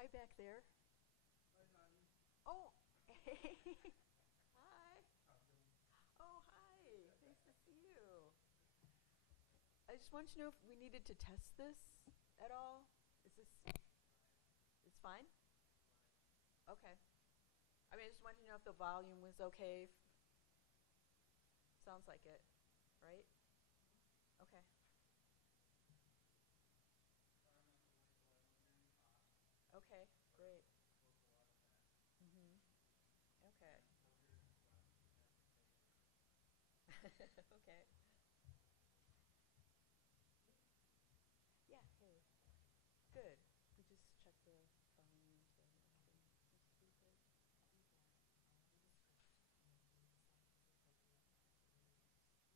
Hi back there. Oh, hey. Hi. Oh, hi. Nice to see you. I just wanted to know if we needed to test this at all. Is this, it's fine? Okay. I mean, I just wanted to know if the volume was okay. Sounds like it, right? Okay. Okay, great. Mm-hmm. Okay. Okay. Yeah, hey. Good. We just checked the volume, so everything seems to be good.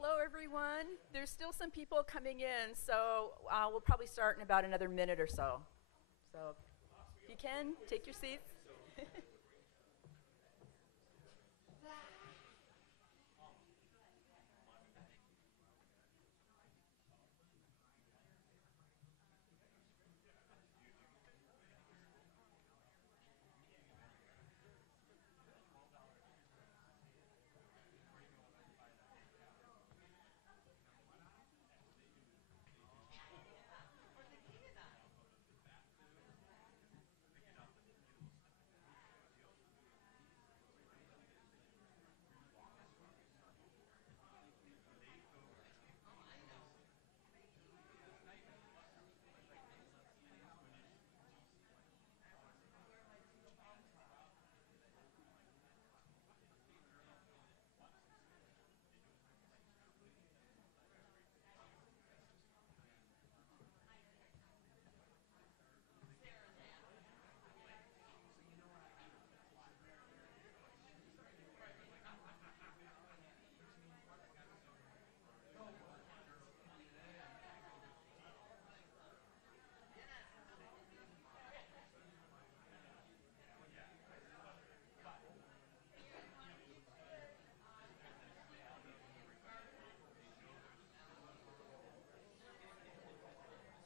hello everyone. There's still some people coming in, so we'll probably start in about another minute or so. So if you can, take your seats.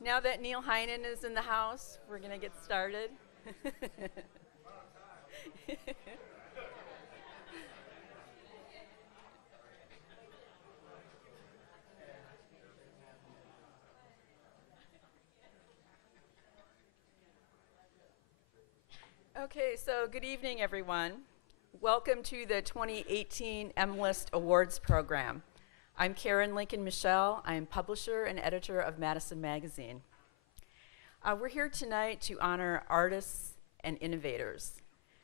Now that Neil Heinen is in the house, we're going to get started. Okay, so good evening, everyone. Welcome to the 2018 M-List Awards program. I'm Karen Lincoln Michelle. I'm publisher and editor of Madison Magazine. We're here tonight to honor artists and innovators.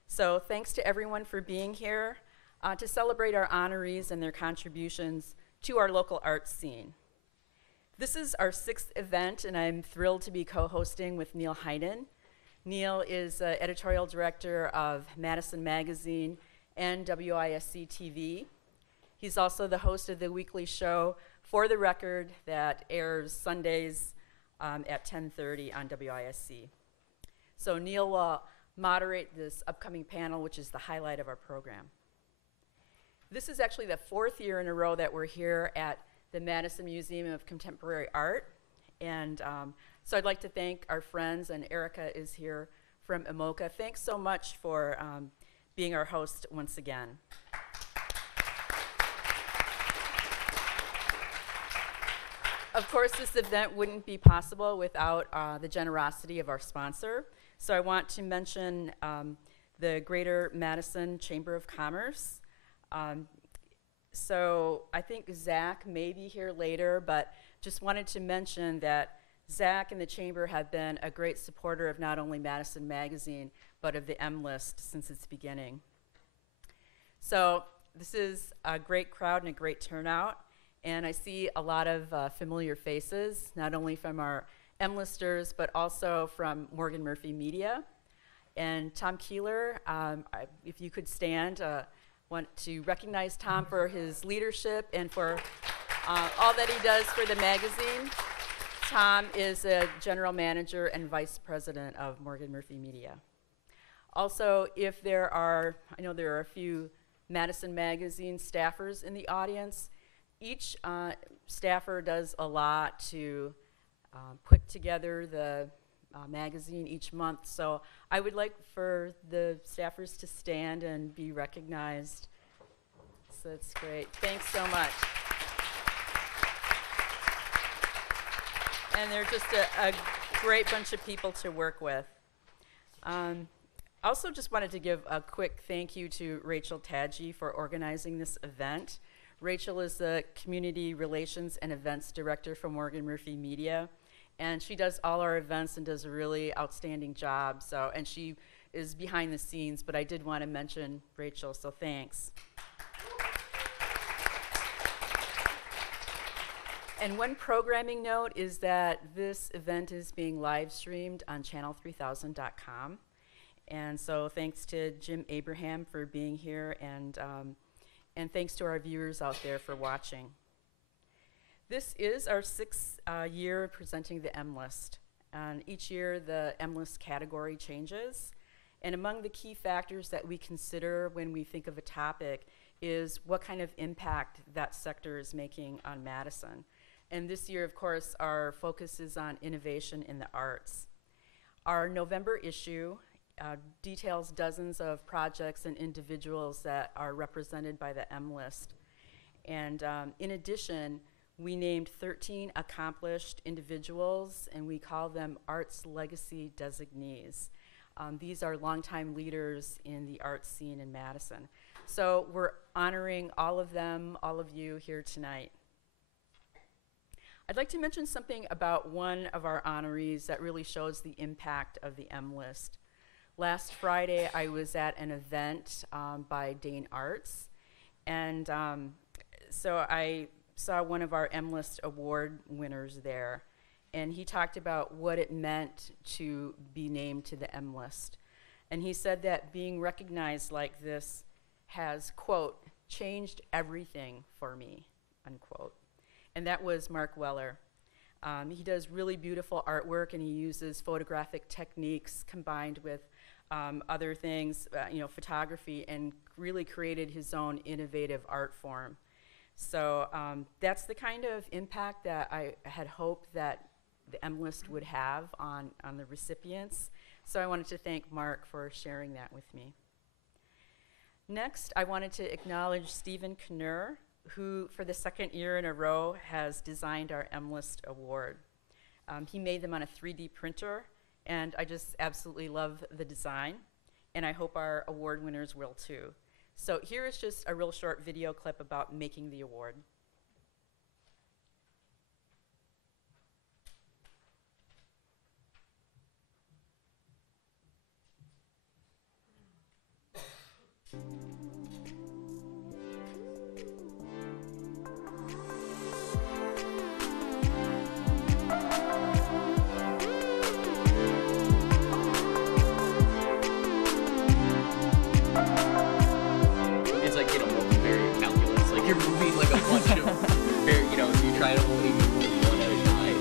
So thanks to everyone for being here to celebrate our honorees and their contributions to our local arts scene. This is our 6th event, and I'm thrilled to be co-hosting with Neil Heinen. Neil is editorial director of Madison Magazine and WISC TV. He's also the host of the weekly show For the Record that airs Sundays at 10:30 on WISC. So Neil will moderate this upcoming panel, which is the highlight of our program. This is actually the 4th year in a row that we're here at the Madison Museum of Contemporary Art. And so I'd like to thank our friends, and Erica is here from Imoca. Thanks so much for being our host once again. Of course, this event wouldn't be possible without the generosity of our sponsor. So I want to mention the Greater Madison Chamber of Commerce. So I think Zach may be here later, but just wanted to mention that Zach and the Chamber have been a great supporter of not only Madison Magazine, but of the M-List since its beginning. So this is a great crowd and a great turnout. And I see a lot of familiar faces, not only from our M-listers, but also from Morgan Murphy Media. And Tom Keeler, if you could stand, want to recognize Tom for his leadership and for all that he does for the magazine. Tom is a general manager and vice president of Morgan Murphy Media. Also, if there are, I know there are a few Madison Magazine staffers in the audience. Each staffer does a lot to put together the magazine each month. So I would like for the staffers to stand and be recognized. So that's great. Thanks so much. And they're just a great bunch of people to work with. Also just wanted to give a quick thank you to Rachel Tadji for organizing this event. Rachel is the Community Relations and Events Director for Morgan Murphy Media, and she does all our events and does a really outstanding job. So, and she is behind the scenes, but I did want to mention Rachel, so thanks. And one programming note is that this event is being live streamed on channel3000.com. And so thanks to Jim Abraham for being here, and thanks to our viewers out there for watching. This is our sixth year presenting the M-List. And each year, the M-List category changes. And among the key factors that we consider when we think of a topic is what kind of impact that sector is making on Madison. And this year, of course, our focus is on innovation in the arts. Our November issue details dozens of projects and individuals that are represented by the M-List. And in addition, we named 13 accomplished individuals, and we call them Arts Legacy Designees. These are longtime leaders in the arts scene in Madison. So we're honoring all of them, all of you here tonight. I'd like to mention something about one of our honorees that really shows the impact of the M-List. Last Friday, I was at an event by Dane Arts, and so I saw one of our M-List award winners there, and he talked about what it meant to be named to the M-List. And he said that being recognized like this has, quote, changed everything for me, unquote. And that was Mark Weller. He does really beautiful artwork, and he uses photographic techniques combined with other things, photography, and really created his own innovative art form. So that's the kind of impact that I had hoped that the M-List would have on the recipients. So I wanted to thank Mark for sharing that with me. Next, I wanted to acknowledge Stephen Knurr, who for the second year in a row has designed our M-List award. He made them on a 3D printer, and I just absolutely love the design, and I hope our award winners will too. So here is just a real short video clip about making the award. It's like, multivariate calculus. Like, you're moving like a bunch of, you try to only move one at a time.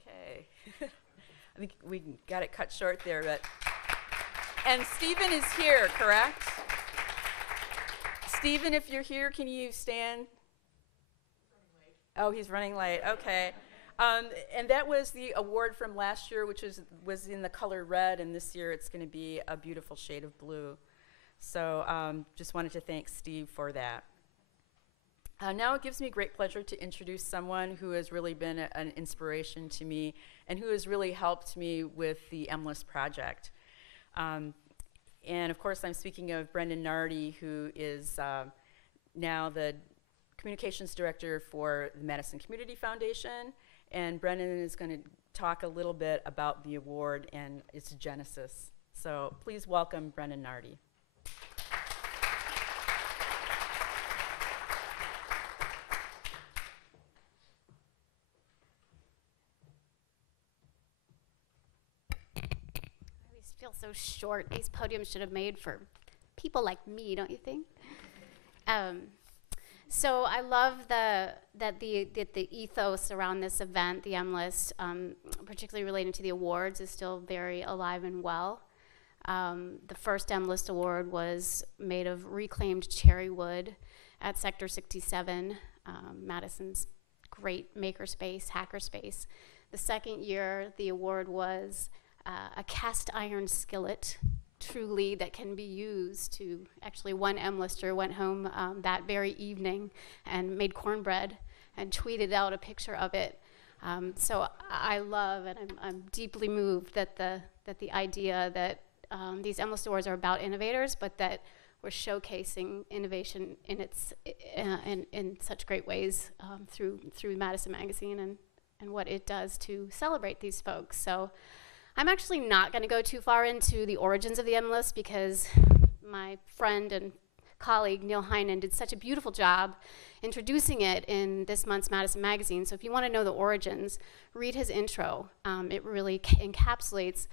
Okay. I think we got it cut short there, but. And Stephen is here, correct? Stephen, if you're here, can you stand? Oh, he's running late. Okay. And that was the award from last year, which was in the color red, and this year it's going to be a beautiful shade of blue. So just wanted to thank Steve for that. Now it gives me great pleasure to introduce someone who has really been an inspiration to me and who has really helped me with the M-List project. And of course, I'm speaking of Brendan Nardi, who is now the communications director for the Madison Community Foundation. And Brendan is going to talk a little bit about the award and its genesis. So please welcome Brendan Nardi. Feel so short. These podiums should have made for people like me, don't you think? So I love that the ethos around this event, the M-List, particularly relating to the awards, is still very alive and well. The first M-List award was made of reclaimed cherry wood at Sector 67, Madison's great makerspace, hackerspace. The second year, the award was a cast iron skillet, truly, that can be used to, actually one M-Lister went home that very evening and made cornbread and tweeted out a picture of it. So I love, and I'm deeply moved that the idea that these M-List awards are about innovators, but that we're showcasing innovation in such great ways through Madison Magazine and what it does to celebrate these folks. So I'm actually not going to go too far into the origins of the M list because my friend and colleague Neil Heinen did such a beautiful job introducing it in this month's Madison Magazine. So if you want to know the origins, read his intro. It really encapsulates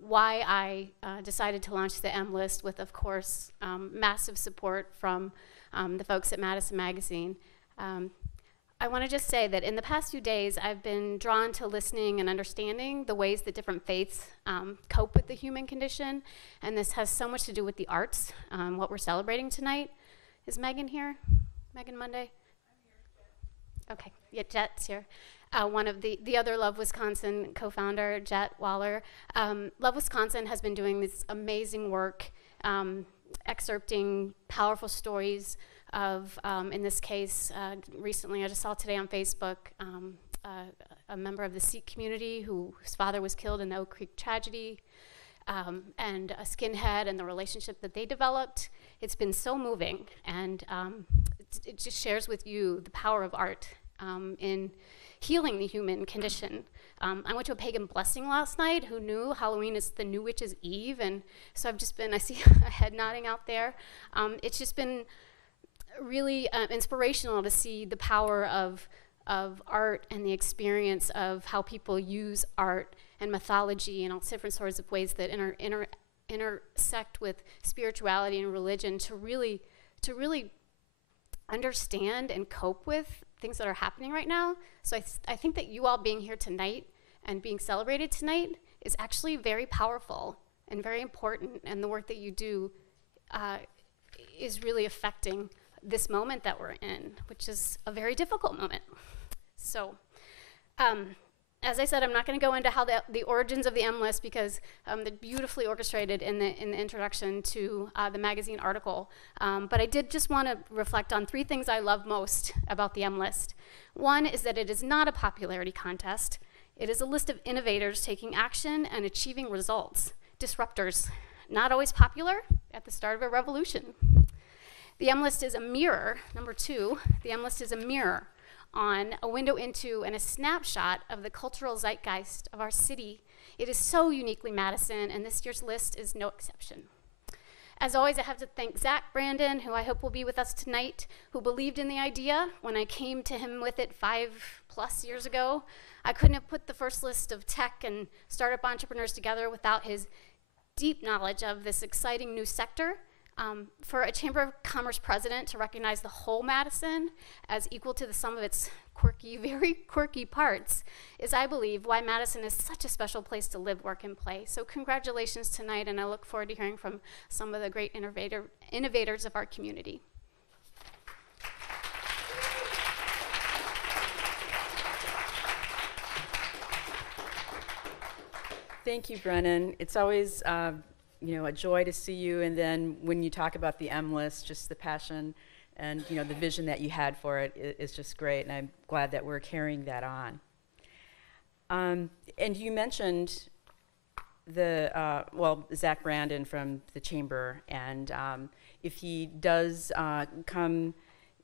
why I decided to launch the M list with, of course, massive support from the folks at Madison Magazine. I want to just say that in the past few days, I've been drawn to listening and understanding the ways that different faiths cope with the human condition, and this has so much to do with the arts, what we're celebrating tonight. Is Megan here? Megan Monday? I'm here, Jet. Okay, yeah, Jet's here. One of the other Love Wisconsin co-founder, Jet Waller. Love Wisconsin has been doing this amazing work, excerpting powerful stories of, in this case, recently I just saw today on Facebook, a member of the Sikh community whose father was killed in the Oak Creek tragedy, and a skinhead and the relationship that they developed. It's been so moving, and it just shares with you the power of art in healing the human condition. I went to a pagan blessing last night. Who knew Halloween is the new witch's eve? And so I see a head nodding out there. It's just been really inspirational to see the power of art and the experience of how people use art and mythology and all different sorts of ways that intersect with spirituality and religion to really understand and cope with things that are happening right now. So I think that you all being here tonight and being celebrated tonight is actually very powerful and very important, and the work that you do is really affecting this moment that we're in, which is a very difficult moment. So, as I said, I'm not going to go into how the origins of the M list because they're beautifully orchestrated in the introduction to the magazine article. But I did just want to reflect on three things I love most about the M list. One is that it is not a popularity contest. It is a list of innovators taking action and achieving results. Disruptors, not always popular at the start of a revolution. The M list is a mirror. Number two, the M list is a mirror on a window into and a snapshot of the cultural zeitgeist of our city. It is so uniquely Madison, and this year's list is no exception. As always, I have to thank Zach Brandon, who I hope will be with us tonight, who believed in the idea when I came to him with it 5+ years ago. I couldn't have put the first list of tech and startup entrepreneurs together without his deep knowledge of this exciting new sector. For a Chamber of Commerce president to recognize the whole Madison as equal to the sum of its quirky, very quirky parts is, I believe, why Madison is such a special place to live, work, and play. So congratulations tonight, and I look forward to hearing from some of the great innovators of our community. Thank you, Brennan. It's always a joy to see you, and then when you talk about the M list, just the passion and the vision that you had for it is just great, and I'm glad that we're carrying that on. And you mentioned Zach Brandon from the Chamber, and if he does come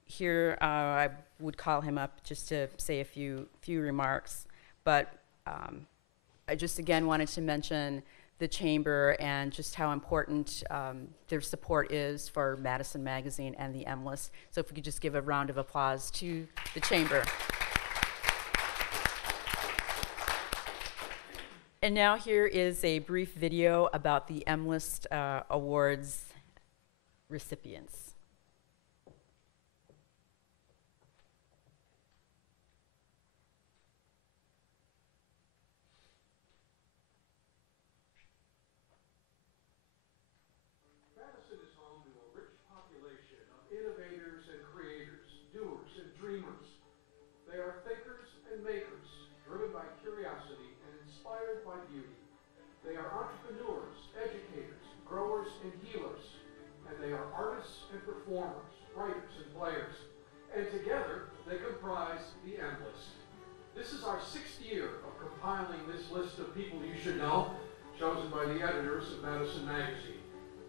here, I would call him up just to say a few remarks, but I just again wanted to mention the Chamber and just how important their support is for Madison Magazine and the M list. So if we could just give a round of applause to the Chamber. And now here is a brief video about the M list Awards recipients. Innovators and creators, doers and dreamers. They are thinkers and makers, driven by curiosity and inspired by beauty. They are entrepreneurs, educators, growers and healers. And they are artists and performers, writers and players. And together, they comprise the M list. This is our 6th year of compiling this list of people you should know, chosen by the editors of Madison Magazine.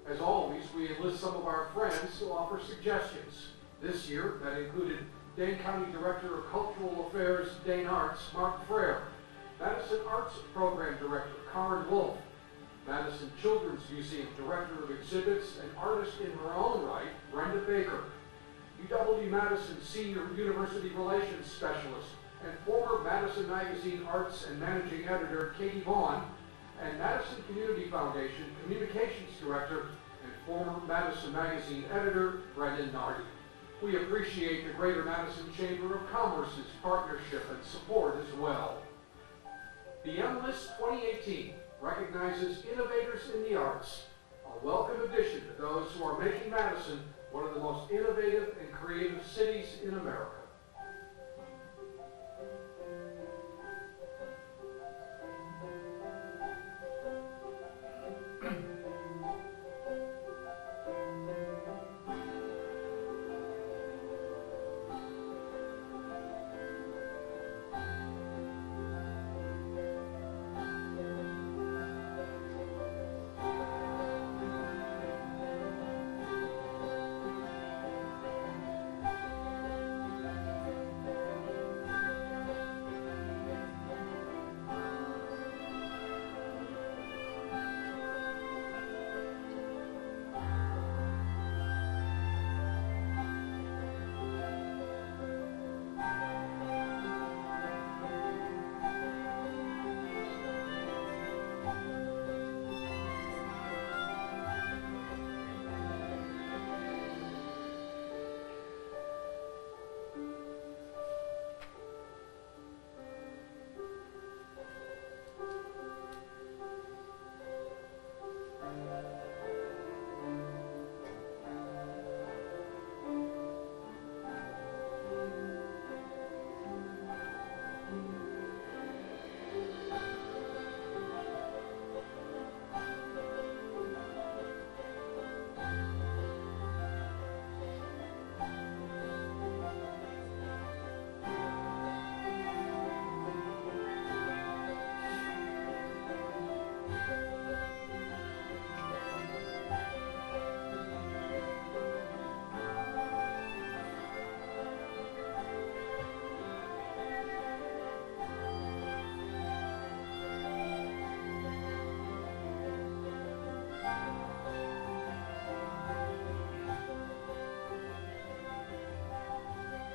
As always, we enlist some of our friends to offer suggestions. This year, that included Dane County Director of Cultural Affairs, Dane Arts, Mark Frere, Madison Arts Program Director Karen Wolf, Madison Children's Museum Director of Exhibits and artist in her own right, Brenda Baker, UW-Madison Senior University Relations Specialist and former Madison Magazine Arts and Managing Editor Katie Vaughn, and Madison Community Foundation Communications Director and former Madison Magazine Editor Brendan Nardi. We appreciate the Greater Madison Chamber of Commerce's partnership and support as well. The M-List 2018 recognizes innovators in the arts, a welcome addition to those who are making Madison one of the most innovative and creative cities in America.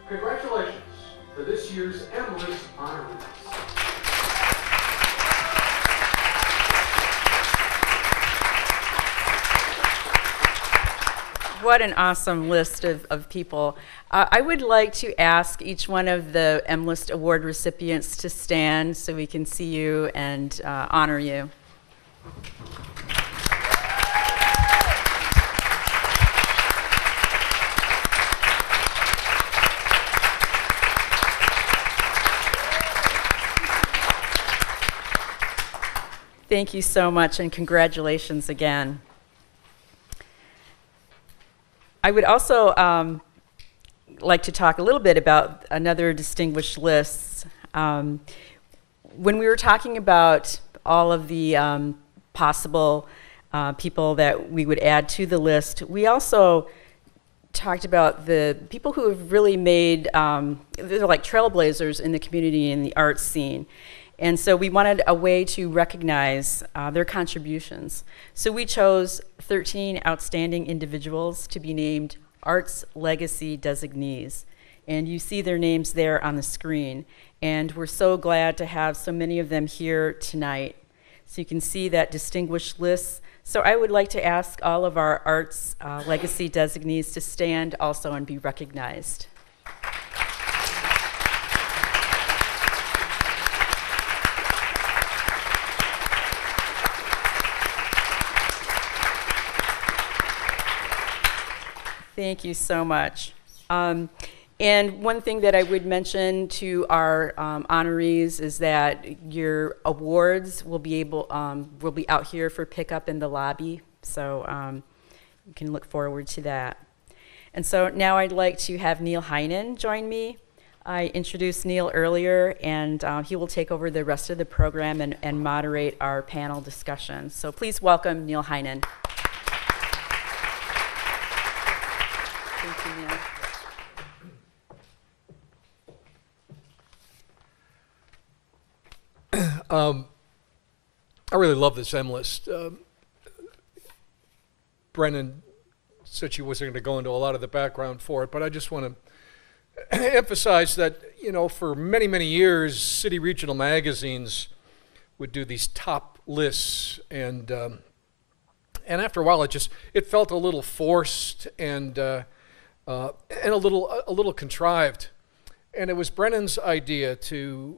Congratulations to this year's M-List honorees. What an awesome list of people. I would like to ask each one of the M-List Award recipients to stand so we can see you and honor you. Thank you so much, and congratulations again. I would also like to talk a little bit about another distinguished list. When we were talking about all of the possible people that we would add to the list, we also talked about the people who have really made, they're like trailblazers in the community and the arts scene. And so we wanted a way to recognize their contributions. So we chose 13 outstanding individuals to be named Arts Legacy Designees. And you see their names there on the screen. And we're so glad to have so many of them here tonight. So you can see that distinguished list. So I would like to ask all of our Arts Legacy Designees to stand also and be recognized. Thank you so much. And one thing that I would mention to our honorees is that your awards will be out here for pickup in the lobby, so you can look forward to that. And so now I'd like to have Neil Heinen join me. I introduced Neil earlier, and he will take over the rest of the program and moderate our panel discussion. So please welcome Neil Heinen. Thank you, Neil. I really love this M list. Brennan said she wasn't going to go into a lot of the background for it, but I just want to emphasize that, you know, for many, many years, city regional magazines would do these top lists, and after a while, it felt a little forced and a little contrived. And it was Brennan's idea to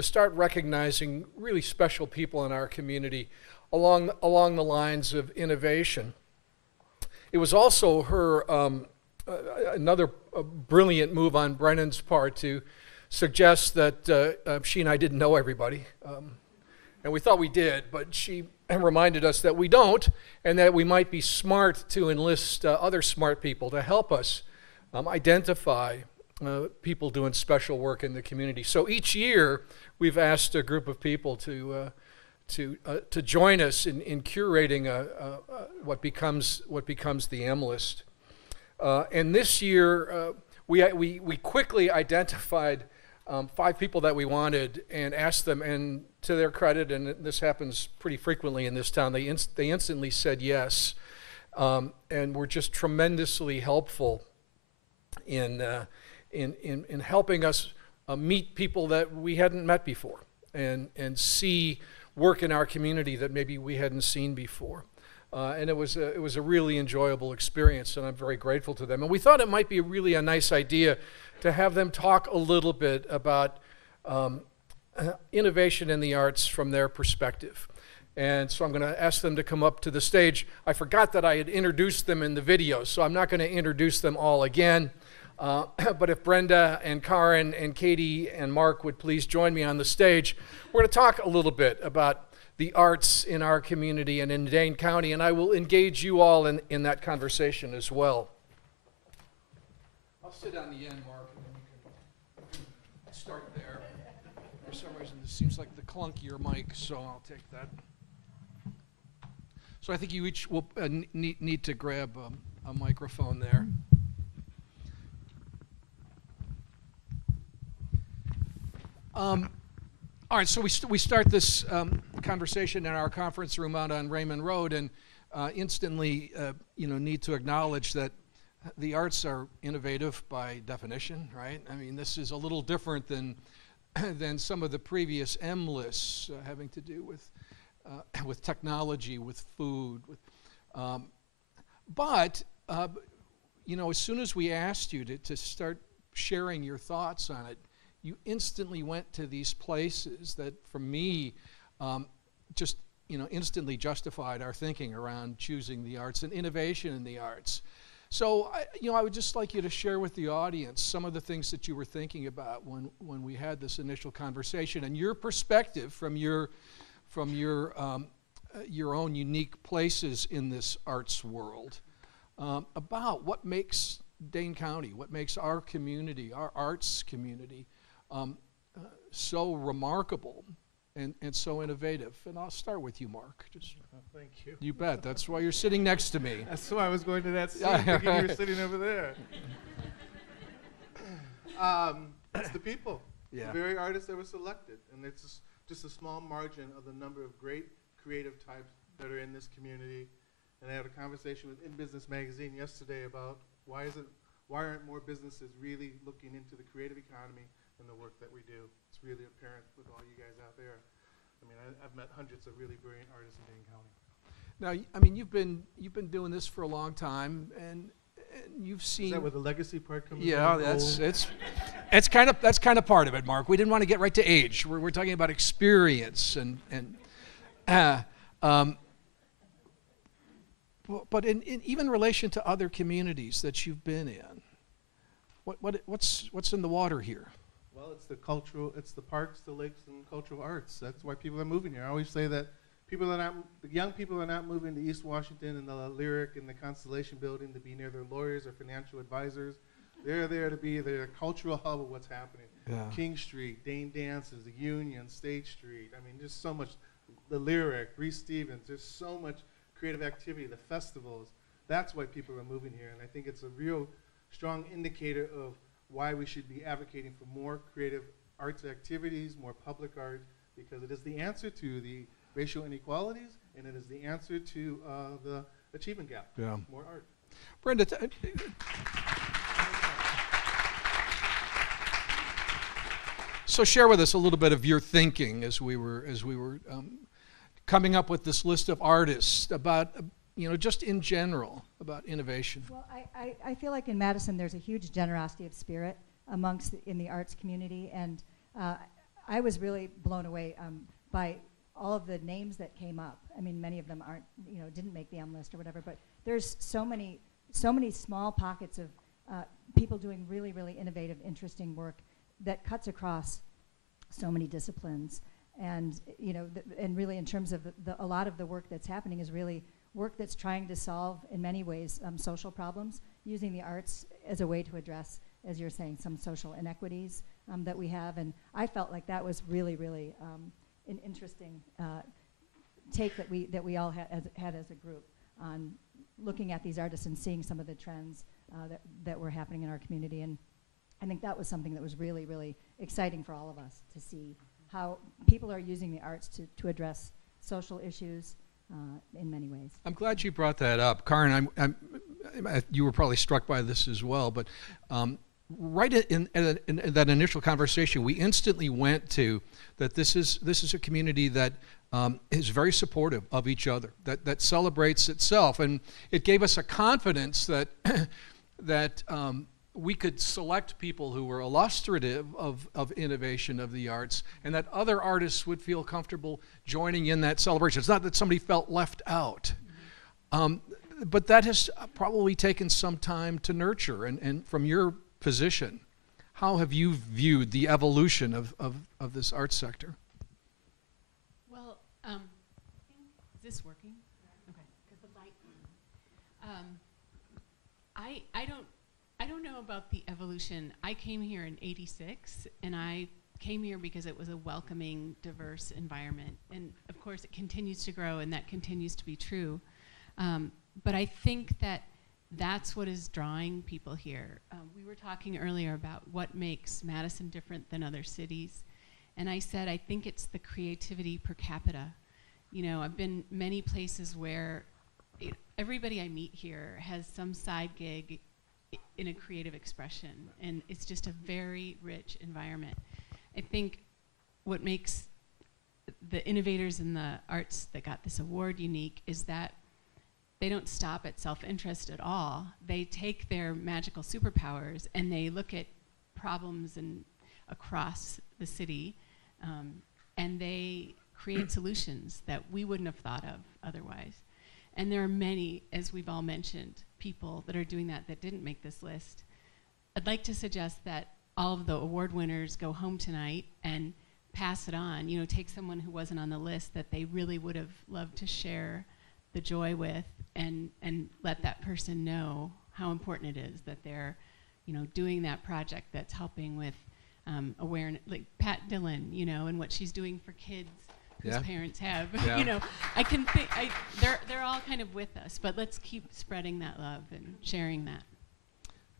start recognizing really special people in our community along the lines of innovation. It was also her another brilliant move on Brennan's part to suggest that she and I didn't know everybody. And we thought we did, but she reminded us that we don't, and that we might be smart to enlist other smart people to help us identify people doing special work in the community. So each year, we've asked a group of people to join us in curating what becomes the M list. And this year, we quickly identified 5 people that we wanted and asked them, and to their credit, and this happens pretty frequently in this town, they instantly said yes, and were just tremendously helpful in helping us meet people that we hadn't met before, and see work in our community that maybe we hadn't seen before. And it was a really enjoyable experience, and I'm very grateful to them. And we thought it might be really a nice idea to have them talk a little bit about innovation in the arts from their perspective. And so I'm going to ask them to come up to the stage. I forgot that I had introduced them in the video, so I'm not going to introduce them all again. But if Brenda and Karen and Katie and Mark would please join me on the stage, we're going to talk a little bit about the arts in our community and in Dane County, and I will engage you all in that conversation as well. I'll sit on the end, Mark, and then we can start there. For some reason, this seems like the clunkier mic, so I'll take that. So I think you each will need to grab a microphone there. All right, so we start this conversation in our conference room out on Raymond Road, and instantly, need to acknowledge that the arts are innovative by definition, right? I mean, this is a little different than some of the previous M lists having to do with technology, with food, but as soon as we asked you to start sharing your thoughts on it, you instantly went to these places that, for me, just instantly justified our thinking around choosing the arts and innovation in the arts. So, I would just like you to share with the audience some of the things that you were thinking about when we had this initial conversation, and your perspective from your own unique places in this arts world, about what makes Dane County, what makes our community, our arts community, so remarkable and so innovative. And I'll start with you, Mark. Thank you. You bet. That's why you're sitting next to me. That's why I was going to that seat, thinking you were sitting over there. It's the people, the very artists that were selected. And it's just a small margin of the number of great creative types that are in this community. And I had a conversation with In Business Magazine yesterday about why aren't more businesses really looking into the creative economy and the work that we do. It's really apparent with all you guys out there. I mean, I've met hundreds of really brilliant artists in Dane County. Now, I mean, you've been doing this for a long time, and you've seen. Is that where the legacy part comes in? Yeah, that's kind of part of it, Mark. We didn't want to get right to age. We're talking about experience but in even relation to other communities that you've been in, what's in the water here? Well, it's the parks, the lakes, and cultural arts. That's why people are moving here. I always say that the young people are not moving to East Washington and the Lyric and the Constellation Building to be near their lawyers or financial advisors. They're there to be the cultural hub of what's happening. Yeah. King Street, Dane Dances, the Union, State Street. I mean, there's so much. The Lyric, Reese Stevens. There's so much creative activity. The festivals. That's why people are moving here, and I think it's a real strong indicator of why we should be advocating for more creative arts activities, more public art, because it is the answer to the racial inequalities, and it is the answer to the achievement gap. Yeah. More art. Brenda, so share with us a little bit of your thinking as we were coming up with this list of artists about, just in general about innovation. Well, I feel like in Madison there's a huge generosity of spirit in the arts community, and I was really blown away by all of the names that came up. I mean, many of them didn't make the M list or whatever, but there's so many small pockets of people doing really, really innovative, interesting work that cuts across so many disciplines. And and really, in terms of a lot of the work that's happening is really work that's trying to solve, in many ways, social problems, using the arts as a way to address, as you're saying, some social inequities that we have. And I felt like that was really, really an interesting take that we all had as a group on looking at these artists and seeing some of the trends that were happening in our community. And I think that was something that was really, really exciting for all of us to see how people are using the arts to address social issues in many ways. I'm glad you brought that up. Karen, you were probably struck by this as well, but right in that initial conversation, we instantly went to that this is a community that is very supportive of each other, that celebrates itself, and it gave us a confidence that that we could select people who were illustrative of innovation of the arts, and that other artists would feel comfortable joining in that celebration. It's not that somebody felt left out. But that has probably taken some time to nurture. And from your position, how have you viewed the evolution of this arts sector? Well, is this working? Okay, because the light. I don't know about the evolution. I came here in '86, and I came here because it was a welcoming, diverse environment. And of course, it continues to grow, and that continues to be true. But I think that's what is drawing people here. We were talking earlier about what makes Madison different than other cities. And I said, I think it's the creativity per capita. I've been many places where everybody I meet here has some side gig in a creative expression. And it's just a very rich environment. I think what makes the innovators in the arts that got this award unique is that they don't stop at self-interest at all. They take their magical superpowers and they look at problems across the city, and they create solutions that we wouldn't have thought of otherwise. And there are many, as we've all mentioned, people that are doing that didn't make this list. I'd like to suggest that all of the award winners go home tonight and pass it on. Take someone who wasn't on the list that they really would have loved to share the joy with, and let that person know how important it is that they're, doing that project that's helping with awareness, like Pat Dillon, and what she's doing for kids whose parents have. Yeah. I can think they're all kind of with us, but let's keep spreading that love and sharing that.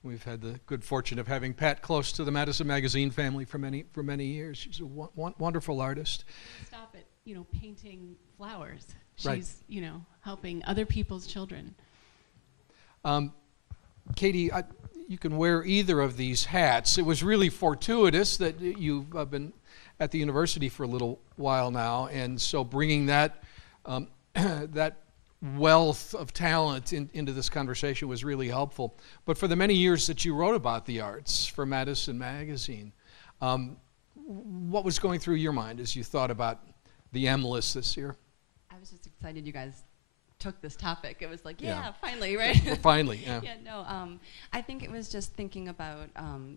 We've had the good fortune of having Pat close to the Madison Magazine family for many years. She's a wonderful artist. Stop at painting flowers. Right. She's helping other people's children. Katie, you can wear either of these hats. It was really fortuitous that you've been at the university for a little while now, and so bringing that that wealth of talent into this conversation was really helpful. But for the many years that you wrote about the arts for Madison Magazine, what was going through your mind as you thought about the M list this year? I was just excited you guys took this topic. It was like, Yeah. finally, right? Finally, yeah. I think it was just thinking about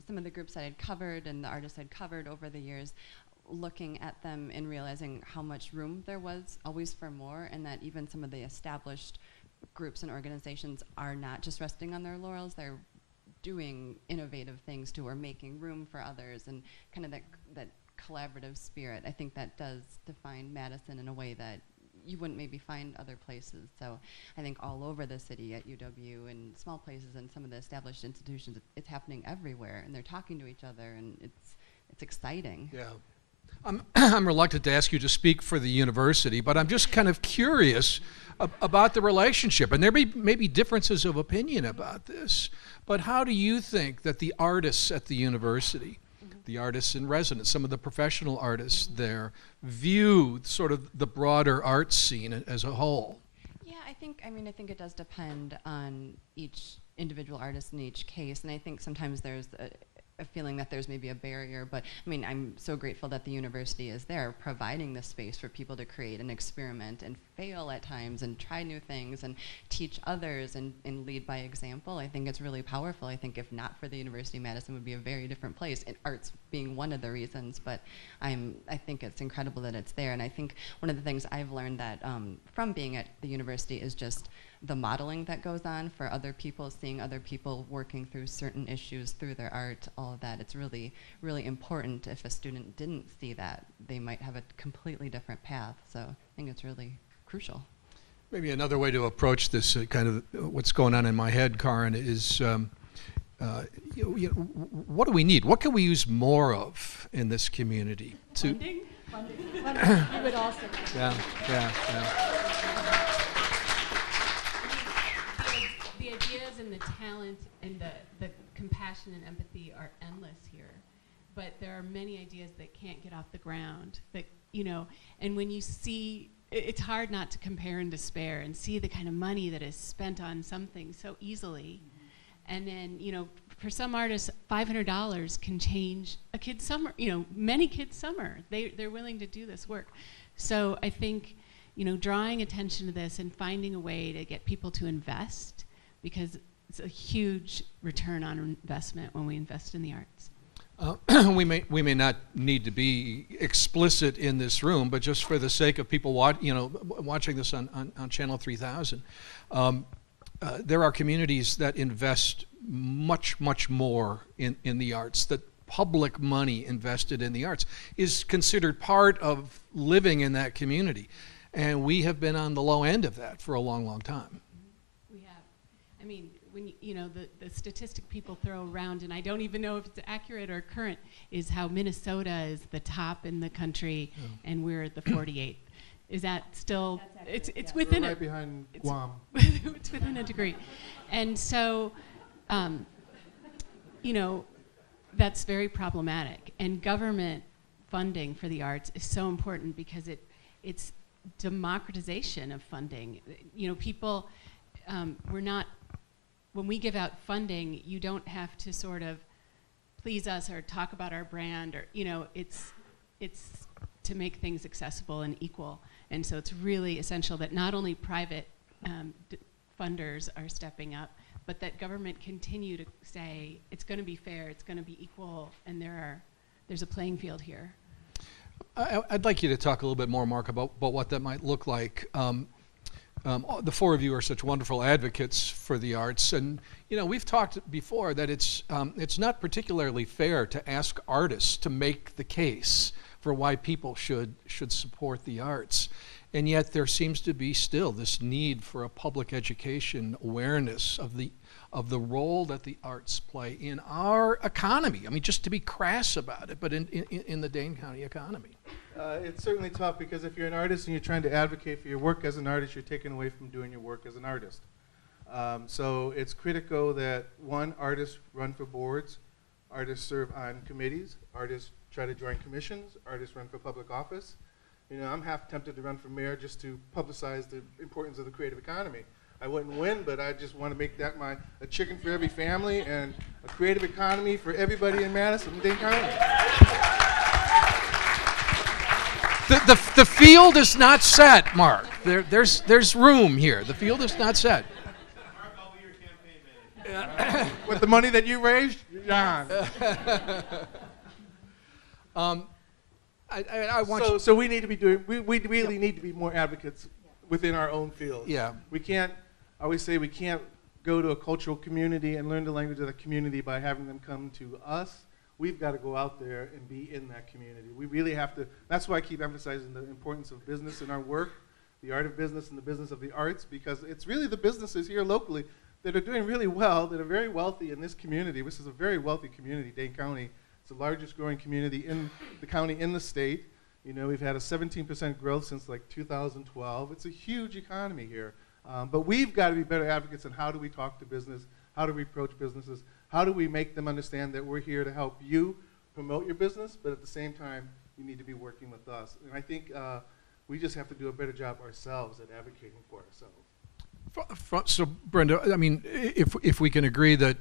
some of the groups I had covered and the artists I'd covered over the years, looking at them and realizing how much room there was always for more, and that even some of the established groups and organizations are not just resting on their laurels, they're doing innovative things too, or making room for others, and kind of that collaborative spirit. I think that does define Madison in a way that you wouldn't maybe find other places. So I think all over the city, at UW and small places and some of the established institutions, it's happening everywhere, and they're talking to each other, and it's exciting. Yeah. I'm reluctant to ask you to speak for the university, but I'm just kind of curious about the relationship. And there may be differences of opinion about this, but how do you think that the artists at the university, the artists in residence, some of the professional artists there, view sort of the broader art scene as a whole? Yeah, I think it does depend on each individual artist in each case, and I think sometimes there's a feeling that there's maybe a barrier, but I mean, I'm so grateful that the university is there providing the space for people to create and experiment and fail at times and try new things and teach others and lead by example. I think it's really powerful. I think if not for the University, Madison would be a very different place, and arts being one of the reasons, but I think it's incredible that it's there. And I think one of the things I've learned that from being at the university is just the modeling that goes on for other people, seeing other people working through certain issues through their art, all of that. It's really, really important. If a student didn't see that, they might have a completely different path. So I think it's really crucial. Maybe another way to approach this, kind of what's going on in my head, Karin, is what do we need? What can we use more of in this community? Funding? Funding. You would also. Yeah. The ideas and the talent and the compassion and empathy are endless here, but there are many ideas that can't get off the ground. That and when you see, it's hard not to compare and despair and see the kind of money that is spent on something so easily, and then for some artists, $500 can change a kid's summer. Many kids' summer. They're willing to do this work. So I think drawing attention to this and finding a way to get people to invest, because it's a huge return on investment when we invest in the arts. We may not need to be explicit in this room, but just for the sake of people watching this on Channel 3000, there are communities that invest much more in the arts. That public money invested in the arts is considered part of living in that community, and we have been on the low end of that for a long time. We have. I mean, when the statistic people throw around, and I don't even know if it's accurate or current, is how Minnesota is the top in the country, and we're the 48th. Is that still? It's within We're right behind Guam. It's within a degree, and so, that's very problematic. And government funding for the arts is so important because it's democratization of funding. People, when we give out funding, you don't have to sort of please us or talk about our brand, or it's to make things accessible and equal. And so it's really essential that not only private funders are stepping up, but that government continue to say it's going to be fair, it's going to be equal, and there's a playing field here. I'd like you to talk a little bit more, Mark, about what that might look like. The four of you are such wonderful advocates for the arts, and we've talked before that it's not particularly fair to ask artists to make the case for why people should support the arts, and yet there seems to be still this need for a public education awareness of the role that the arts play in our economy. I mean, just to be crass about it, but in the Dane County economy. It's certainly tough because if you're an artist and you're trying to advocate for your work as an artist, you're taken away from doing your work as an artist. So it's critical that, one, artists run for boards, artists serve on committees, artists try to join commissions, artists run for public office. I'm half tempted to run for mayor just to publicize the importance of the creative economy. I wouldn't win, but I just want to make that a chicken for every family and a creative economy for everybody in Madison and Dane County. The field is not set, Mark. There's room here. The field is not set. Mark, I'll be your campaign manager. With the money that you raised, John. I want So we need to be doing. We really need to be more advocates within our own field. Yeah. We can't. I always say we can't go to a cultural community and learn the language of the community by having them come to us. We've got to go out there and be in that community. We really have to. That's why I keep emphasizing the importance of business in our work, the art of business and the business of the arts, because it's really the businesses here locally that are doing really well, that are very wealthy in this community. This is a very wealthy community, Dane County. the largest growing community in the county, in the state. You know, we've had a 17% growth since like 2012. It's a huge economy here. But we've got to be better advocates on how do we talk to business, how do we approach businesses, how do we make them understand that we're here to help you promote your business, but at the same time, you need to be working with us. And I think we just have to do a better job ourselves at advocating for ourselves. So, Brenda, I mean, if we can agree that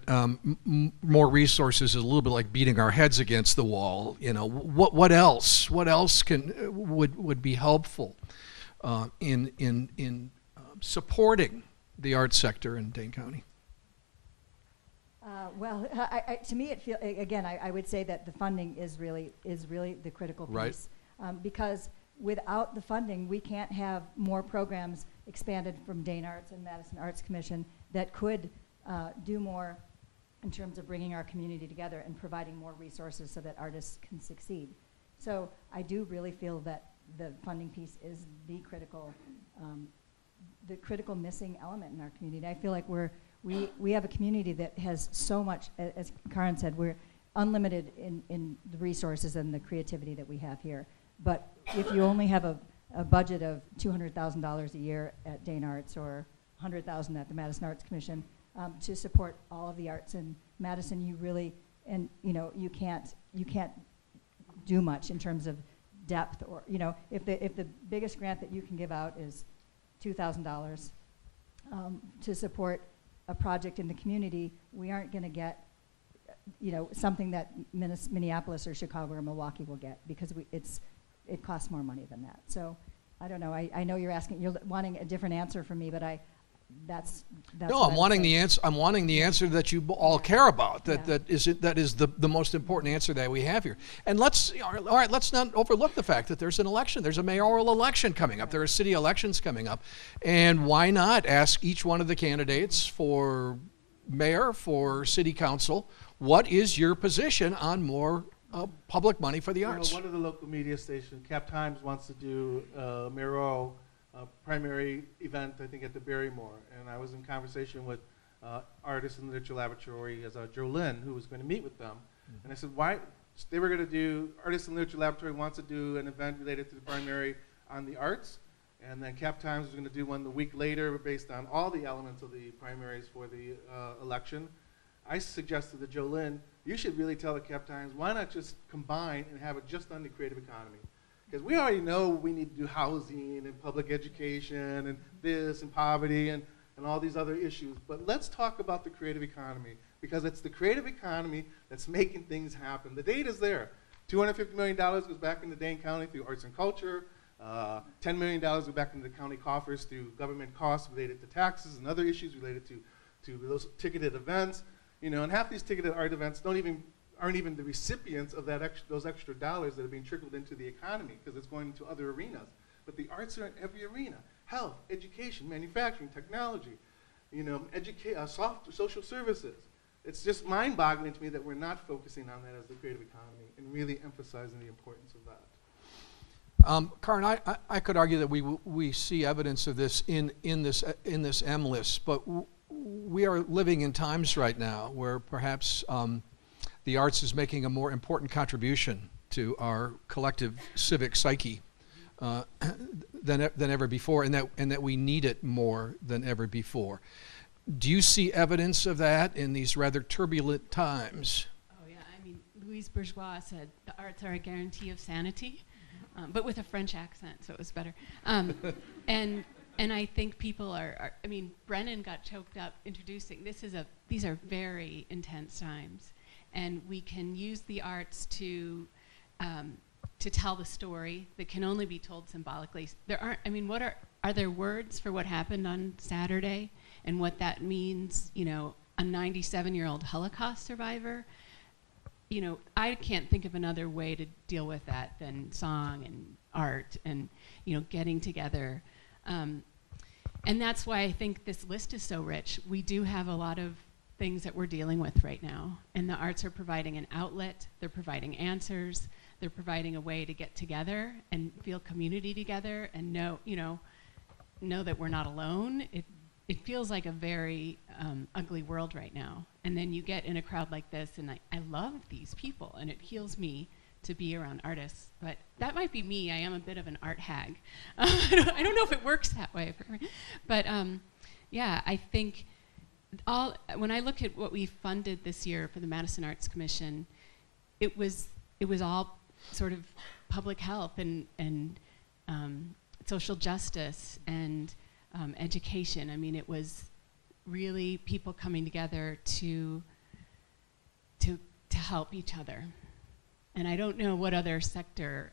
more resources is a little bit like beating our heads against the wall, you know, what else? What else would be helpful in supporting the arts sector in Dane County? Well, to me, it feels again. I would say that the funding is really the critical piece, Right. Because without the funding, we can't have more programs expanded from Dane Arts and Madison Arts Commission that could do more in terms of bringing our community together and providing more resources so that artists can succeed. So I do really feel that the funding piece is the critical missing element in our community. I feel like we have a community that has so much, as Karen said, we're unlimited in the resources and the creativity that we have here. But if you only have a budget of $200,000 a year at Dane Arts or $100,000 at the Madison Arts Commission to support all of the arts in Madison, you really, and you know, you can't do much in terms of depth, or you know, if the biggest grant that you can give out is $2,000 to support a project in the community, we aren't going to get, you know, something that Minneapolis or Chicago or Milwaukee will get, because it costs more money than that. So I don't know. I know you're wanting a different answer from me, but that's No, I'm wanting the answer. I'm wanting the answer that you all care about. That is the most important answer that we have here. And let's not overlook the fact that there's an election. There's a mayoral election coming up. There are city elections coming up, and why not ask each one of the candidates for mayor, for city council, what is your position on more public money for the arts? One of the local media stations, Cap Times, wants to do a mayoral primary event, I think, at the Barrymore. And I was in conversation with Artists in the Literature Laboratory as Joe Lynn, who was going to meet with them. Mm-hmm. And I said, why? They were going to do, Artists in the Literature Laboratory wants to do an event related to the primary on the arts. And then Cap Times was going to do one the week later based on all the elements of the primaries for the election. I suggested to Joe Lynn, you should really tell the Cap Times, why not just combine and have it just on the creative economy? Because we already know we need to do housing and public education and this and poverty and all these other issues. But let's talk about the creative economy, because it's the creative economy that's making things happen. The data's there. $250 million goes back into Dane County through arts and culture. $10 million goes back into the county coffers through government costs related to taxes and other issues related to those ticketed events. You know, and half these ticketed art events aren't even the recipients of those extra dollars that are being trickled into the economy, because it's going into other arenas. But the arts are in every arena: health, education, manufacturing, technology, you know, social services. It's just mind-boggling to me that we're not focusing on that as the creative economy and really emphasizing the importance of that. Karen, I could argue that we see evidence of this in this M list, but we are living in times right now where perhaps the arts is making a more important contribution to our collective civic psyche than ever before, and that we need it more than ever before. Do you see evidence of that in these rather turbulent times? Oh yeah, I mean, Louise Bourgeois said the arts are a guarantee of sanity, but with a French accent, so it was better. And I think people are, I mean, Brennan got choked up introducing, these are very intense times. And we can use the arts to tell the story that can only be told symbolically. Are there words for what happened on Saturday and what that means, you know, a 97-year-old Holocaust survivor? You know, I can't think of another way to deal with that than song and art and, you know, getting together. And that's why I think this list is so rich. We do have a lot of things that we're dealing with right now, and the arts are providing an outlet, they're providing answers, they're providing a way to get together and feel community together and know that we're not alone. it feels like a very ugly world right now. And then you get in a crowd like this, and I love these people, and it heals me to be around artists. But that might be me. I am a bit of an art hag. I don't know if it works that way for me. But yeah, I think when I look at what we funded this year for the Madison Arts Commission, it was all sort of public health and social justice and education. I mean, it was really people coming together to help each other. And I don't know what other sector,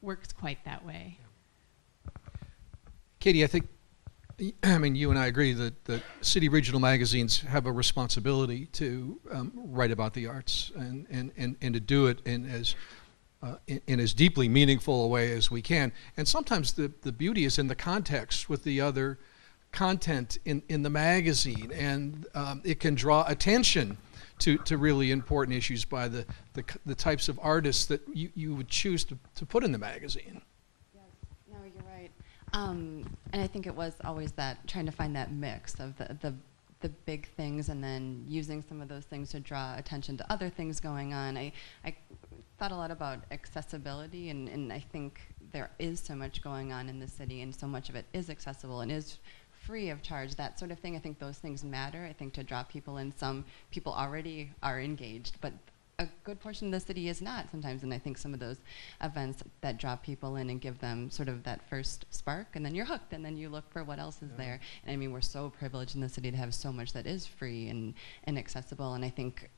works quite that way. Katie, I think, you and I agree that city regional magazines have a responsibility to write about the arts and to do it in as deeply meaningful a way as we can. And sometimes the beauty is in the context with the other content in the magazine, and it can draw attention to really important issues by the types of artists that you would choose to put in the magazine. Yes, no, you're right. And I think it was always that trying to find that mix of the big things and then using some of those things to draw attention to other things going on. I thought a lot about accessibility, and I think there is so much going on in the city, and so much of it is accessible and is free of charge, that sort of thing. I think those things matter, I think, to draw people in. Some people already are engaged, but a good portion of the city is not sometimes, and I think some of those events that draw people in and give them sort of that first spark, and then you're hooked, and then you look for what else is there. And I mean, we're so privileged in the city to have so much that is free and accessible, and I think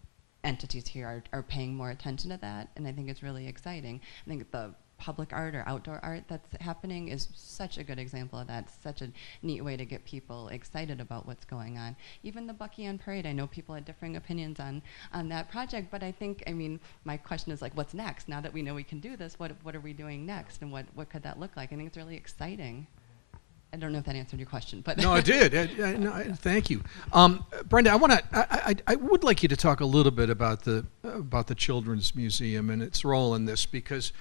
entities here are paying more attention to that, and I think it's really exciting. I think the public art or outdoor art that's happening is such a good example of that. Such a neat way to get people excited about what's going on. Even the Bucky on Parade, I know people had differing opinions on that project, but I think, my question is like, what's next? Now that we know we can do this, what are we doing next, and what could that look like? I think it's really exciting. I don't know if that answered your question, but no, it did. Thank you, Brenda. I would like you to talk a little bit about the Children's Museum and its role in this, because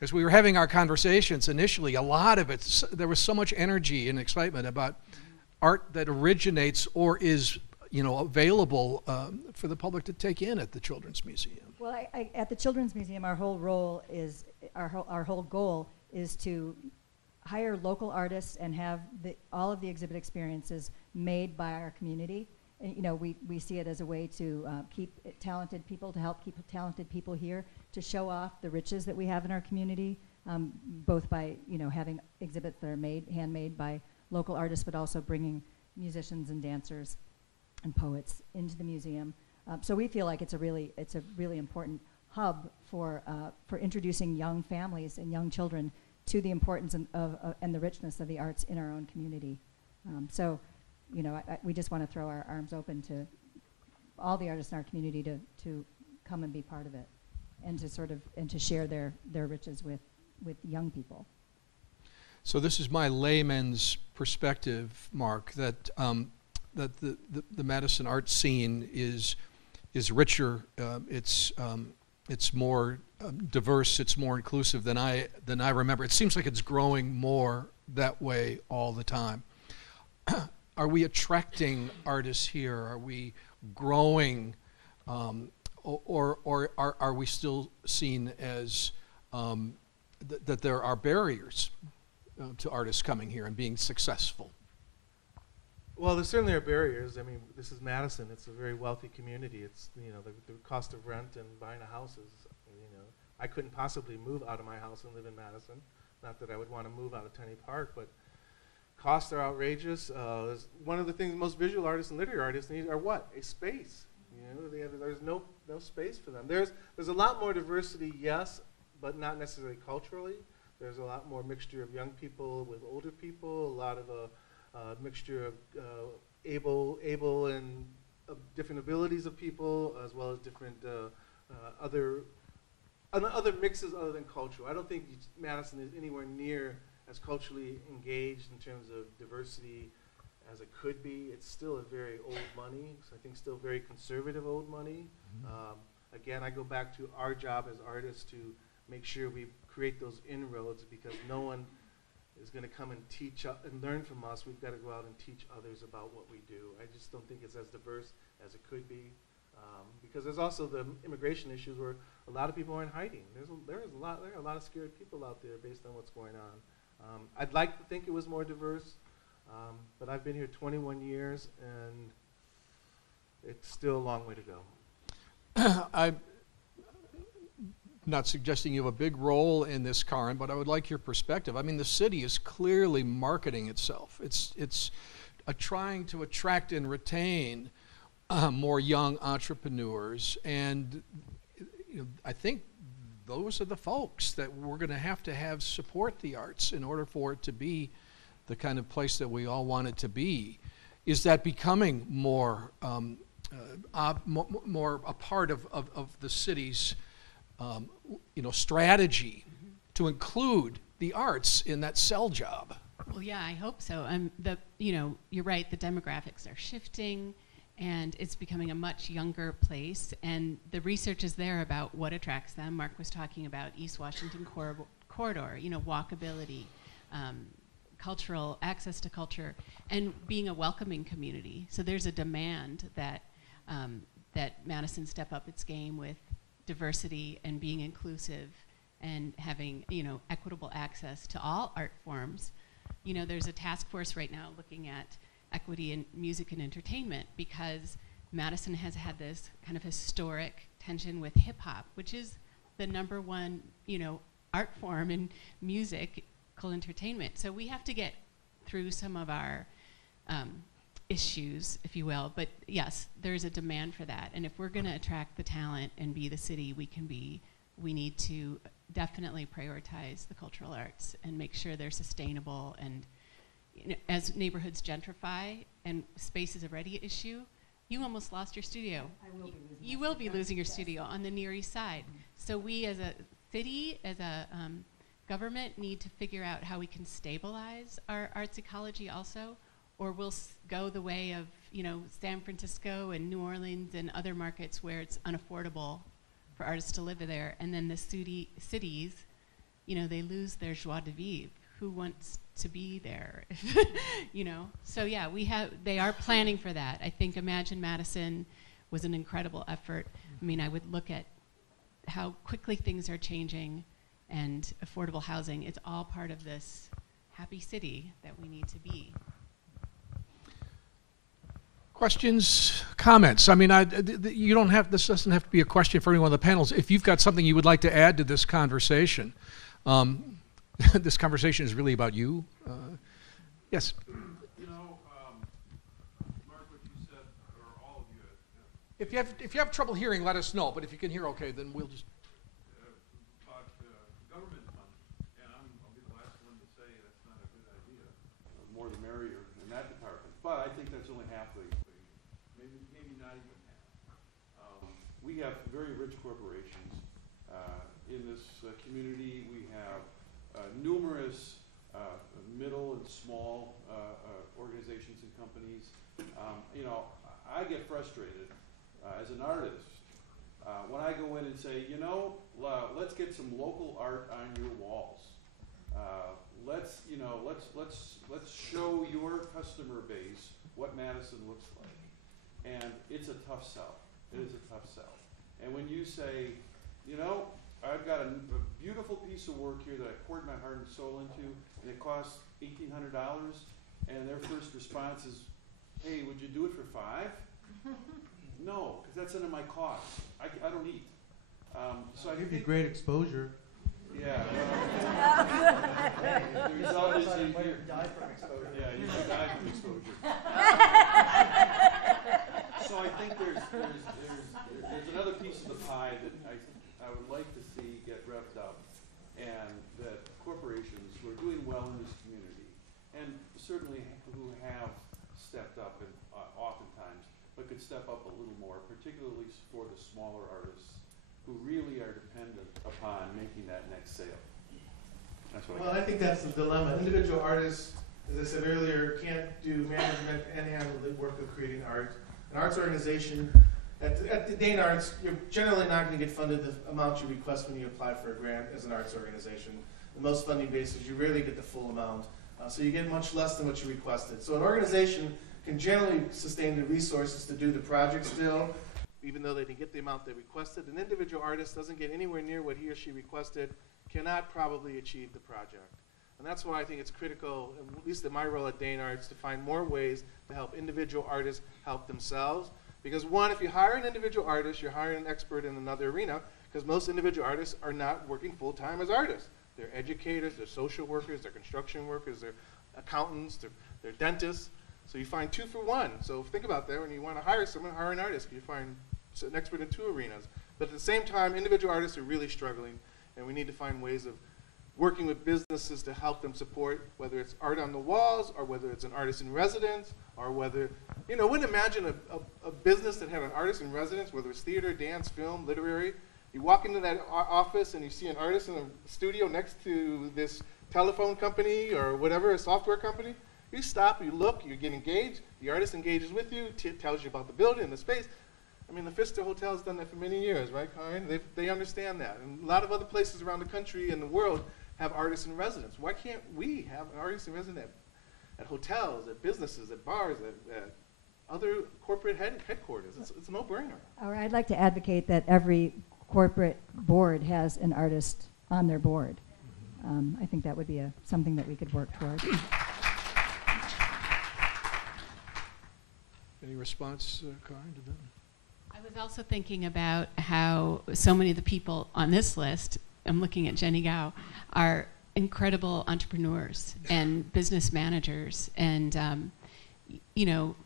as we were having our conversations initially, a lot of it, there was so much energy and excitement about art that originates or is, available for the public to take in at the Children's Museum. Well, at the Children's Museum, our whole whole goal is to hire local artists and have all of the exhibit experiences made by our community. And, we see it as a way to keep talented people, to help keep talented people here, to show off the riches that we have in our community, both by, having exhibits that are handmade by local artists, but also bringing musicians and dancers and poets into the museum. So we feel like it's a really important hub for introducing young families and young children to the importance and the richness of the arts in our own community. We just want to throw our arms open to all the artists in our community to come and be part of it, and to share their riches with young people. So this is my layman's perspective, Mark, that the Madison art scene is richer. It's more diverse. It's more inclusive than I remember. It seems like it's growing more that way all the time. Are we attracting artists here? Are we growing, or are we still seen as that there are barriers to artists coming here and being successful? Well, there certainly are barriers. This is Madison. It's a very wealthy community. It's, the cost of rent and buying a house is, I couldn't possibly move out of my house and live in Madison. Not that I would want to move out of Tenney Park, but costs are outrageous. One of the things most visual artists and literary artists need are what? A space. There's no space for them. There's a lot more diversity, yes, but not necessarily culturally. There's a lot more mixture of young people with older people, a lot of a mixture of able and different abilities of people, as well as different other mixes other than cultural. I don't think Madison is anywhere near as culturally engaged in terms of diversity as it could be. It's still a very old money, so I think still very conservative old money. Again, I go back to our job as artists to make sure we create those inroads, because no one is going to come and teach and learn from us. We've got to go out and teach others about what we do. I just don't think it's as diverse as it could be, because there's also the immigration issues where a lot of people are in hiding. There are a lot of scared people out there based on what's going on. I'd like to think it was more diverse, but I've been here 21 years, and it's still a long way to go. I'm not suggesting you have a big role in this, Karen, but I would like your perspective. I mean, the city is clearly marketing itself. It's trying to attract and retain more young entrepreneurs, and I think those are the folks that we're going to have support the arts in order for it to be the kind of place that we all want it to be. Is that becoming more more a part of the city's strategy to include the arts in that sell job? Well, yeah, I hope so. You're right. The demographics are shifting, and it's becoming a much younger place. And the research is there about what attracts them. Mark was talking about East Washington corridor. Walkability, cultural access to culture, and being a welcoming community. So there's a demand that Madison step up its game with diversity and being inclusive and having equitable access to all art forms. There's a task force right now looking at equity in music and entertainment, because Madison has had this kind of historic tension with hip hop, which is the #1 art form in musical entertainment. So we have to get through some of our issues, if you will. But yes, there's a demand for that. And if we're going to attract the talent and be the city we can be, we need to definitely prioritize the cultural arts and make sure they're sustainable. And as neighborhoods gentrify and space is already an issue, you almost lost your studio. You will be losing your studio on the Near East Side. So we as a city, as a government, need to figure out how we can stabilize our arts ecology also, or we'll go the way of San Francisco and New Orleans and other markets where it's unaffordable for artists to live there, and then the cities, they lose their joie de vivre. Who wants to be there? So yeah, they are planning for that. I think Imagine Madison was an incredible effort. I mean, I would look at how quickly things are changing, and affordable housing. It's all part of this happy city that we need to be. Questions, comments? I mean, you don't have, this doesn't have to be a question for any one of the panels. If you've got something you would like to add to this conversation, this conversation is really about you. Yes. Mark, what you said, or all of you. If you have trouble hearing, let us know. But if you can hear okay, then we'll just. About government money, and I'll be the last one to say that's not a good idea. More the merrier in that department. But I think that's only half the equation. Maybe not even half. We have very rich corporations in this community. We have numerous middle and small organizations and companies. I get frustrated as an artist when I go in and say, let's get some local art on your walls. Let's show your customer base what Madison looks like. And it's a tough sell. It is a tough sell. And when you say, I've got a beautiful piece of work here that I poured my heart and soul into, and it costs $1,800, and their first response is, hey, would you do it for $5? No, because that's under my cost. I don't eat. So I give you great exposure. Yeah. The result is you die from exposure. Yeah, you can die from exposure. So I think there's another piece of the pie that I would like to see get revved up, and that corporations who are doing well in this community, and certainly who have stepped up and oftentimes, but could step up a little more, particularly for the smaller artists who really are dependent upon making that next sale. That's what I think that's the dilemma. Individual artists, as I said earlier, can't do management and handle the work of creating art. An arts organization, at the Dane Arts, you're generally not going to get funded the amount you request when you apply for a grant as an arts organization. in most funding bases, you rarely get the full amount. So you get much less than what you requested. So an organization can generally sustain the resources to do the project still, even though they didn't get the amount they requested. An individual artist doesn't get anywhere near what he or she requested, cannot probably achieve the project. And that's why I think it's critical, at least in my role at Dane Arts, to find more ways to help individual artists help themselves. Because one, if you hire an individual artist, you're hiring an expert in another arena, because most individual artists are not working full-time as artists. They're educators, they're social workers, they're construction workers, they're accountants, they're dentists. So you find 2 for 1. So think about that. When you want to hire someone, hire an artist. You find an expert in 2 arenas. But at the same time, individual artists are really struggling, and we need to find ways of working with businesses to help them support, whether it's art on the walls, or whether it's an artist in residence, or whether, you know, wouldn't imagine a business that had an artist in residence, whether it's theater, dance, film, literary. You walk into that office and you see an artist in a studio next to this telephone company or whatever, a software company. You stop, you look, you get engaged, the artist engages with you, tells you about the building, the space. I mean, the Pfister Hotel has done that for many years, right, Karen? They understand that. And a lot of other places around the country and the world have artists in residence. Why can't we have an artist in residence at hotels, at businesses, at bars, at other corporate headquarters? It's a no-brainer. Or I'd like to advocate that every corporate board has an artist on their board. I think that would be something that we could work toward. Any response, Karen, to that? I was also thinking about how so many of the people on this list, I'm looking at Jenny Gao, are incredible entrepreneurs and business managers. And, you know,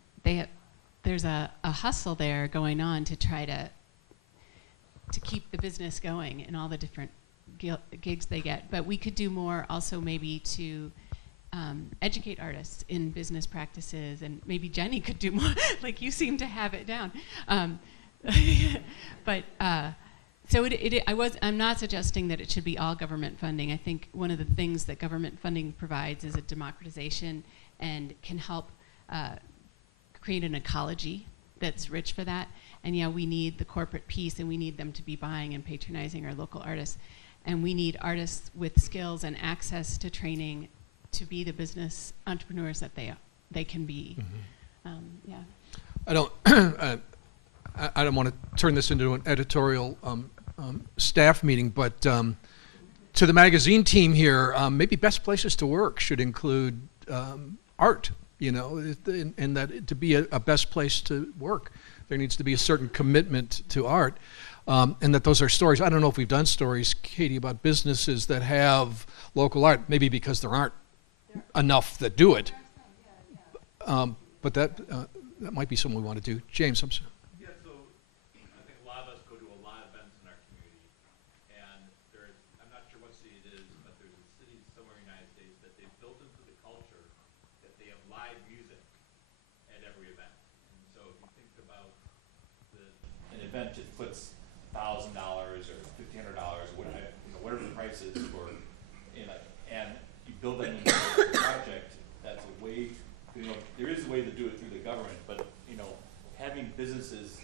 there's a hustle there going on to try to keep the business going and all the different gigs they get. But we could do more also maybe to educate artists in business practices, and maybe Jenny could do more, like you seem to have it down. But so I'm not suggesting that it should be all government funding. I think one of the things that government funding provides is a democratization and can help create an ecology that's rich for that. And yeah, we need the corporate piece, and we need them to be buying and patronizing our local artists. And we need artists with skills and access to training to be the business entrepreneurs that they can be. Yeah. I don't I don't want to turn this into an editorial staff meeting, but to the magazine team here, maybe best places to work should include art, you know, and that to be a best place to work, there needs to be a certain commitment to art, and that those are stories. I don't know if we've done stories, Katie, about businesses that have local art, maybe because there aren't enough that do it. But that might be something we want to do. James, I'm sorry. Yeah, so I think a lot of us go to a lot of events in our community, and there's, I'm not sure what city it is, but there's a city somewhere in the United States that they've built into the culture that they have live music at every event. And so if you think about an event that puts $1,000 or $1,500, whatever the price is for, and you build that into the project, that's a way. There is a way to do it through the government, but having businesses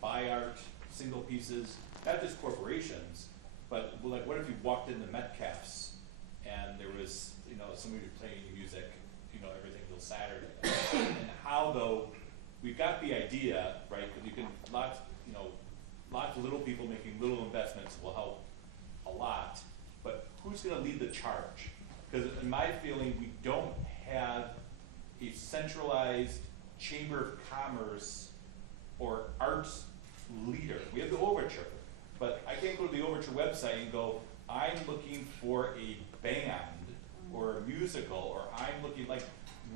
buy art, single pieces, not just corporations, but like, what if you walked into Metcalf's and there was, somebody playing music, every single Saturday, and how though we've got the idea, right? Because you can lots of little people making little investments will help a lot, but who's going to lead the charge? Because in my feeling, we don't have a centralized Chamber of Commerce or arts leader. We have the Overture, but I can't go to the Overture website and go, I'm looking for a band or a musical, or I'm looking, like,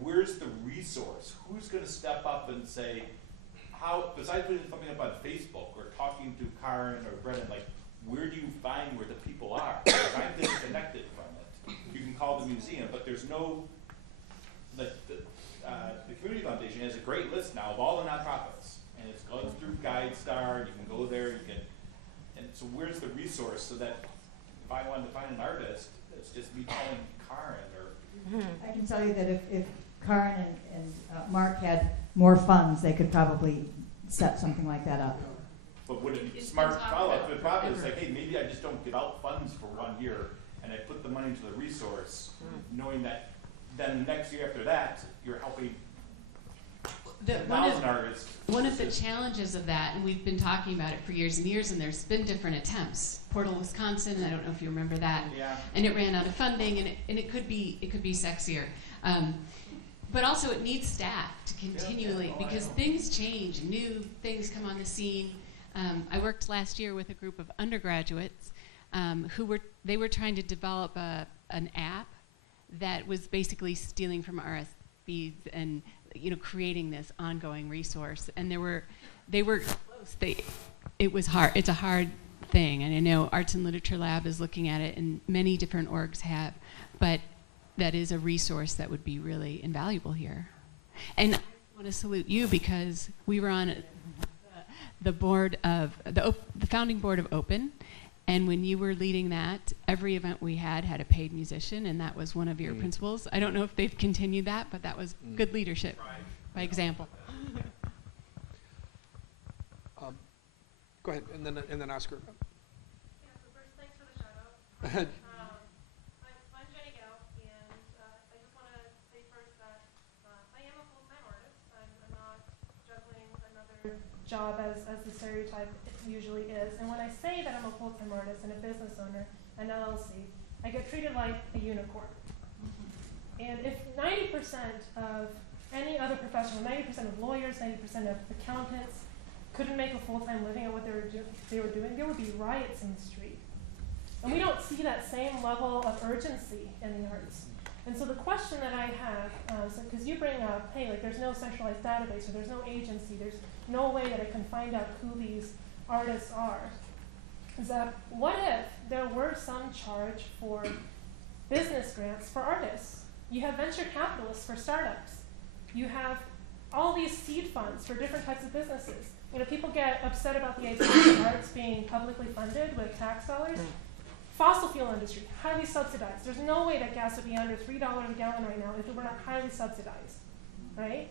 where's the resource? Who's going to step up and say, how, besides putting something up on Facebook or talking to Karen or Brennan, like, where do you find where the people are? Because I'm disconnected from it. You can call the museum, but there's no, the Community Foundation has a great list now of all the nonprofits, and it's goes through GuideStar. You can go there, and so where's the resource so that if I wanted to find an artist, it's just me calling Karen or. I can tell you that if Karen and Mark had more funds, they could probably set something like that up. But would it be smart follow-up? The problem is like, hey, maybe I just don't give out funds for 1 year, and I put the money into the resource, knowing that then the next year after that, you're helping 1,000 artists. One of the challenges of that, and we've been talking about it for years and years, and there's been different attempts. Portal, Wisconsin, I don't know if you remember that. Yeah. And it ran out of funding, and it could be sexier. But also it needs staff to continually, because things change, new things come on the scene. I worked last year with a group of undergraduates who were trying to develop an app that was basically stealing from RSPs and creating this ongoing resource. And they were close. It was hard. It's a hard thing, and I know Arts and Literature Lab is looking at it, and many different orgs have, but that is a resource that would be really invaluable here. And I want to salute you because we were on the board of the founding board of Open, and when you were leading that, every event we had a paid musician, and that was one of your principles. I don't know if they've continued that, but that was good leadership by example. Go ahead, and then Oscar. Yeah, so first, thanks for the shout out. I'm Jenny Gao, and I just want to say first that I am a full-time artist. I'm not juggling another job as the stereotype usually is. And when I say that I'm a full-time artist and a business owner, an LLC, I get treated like a unicorn. And if 90% of any other professional, 90% of lawyers, 90% of accountants couldn't make a full-time living at what they were doing, there would be riots in the street. And we don't see that same level of urgency in the arts. And so the question that I have, because you bring up, hey, like there's no centralized database, or there's no agency, there's no way that I can find out who these artists are, is that what if there were some charge for business grants for artists? You have venture capitalists for startups. You have all these seed funds for different types of businesses. People get upset about the idea of arts being publicly funded with tax dollars. Fossil fuel industry, highly subsidized. There's no way that gas would be under $3 a gallon right now if it were not highly subsidized, right?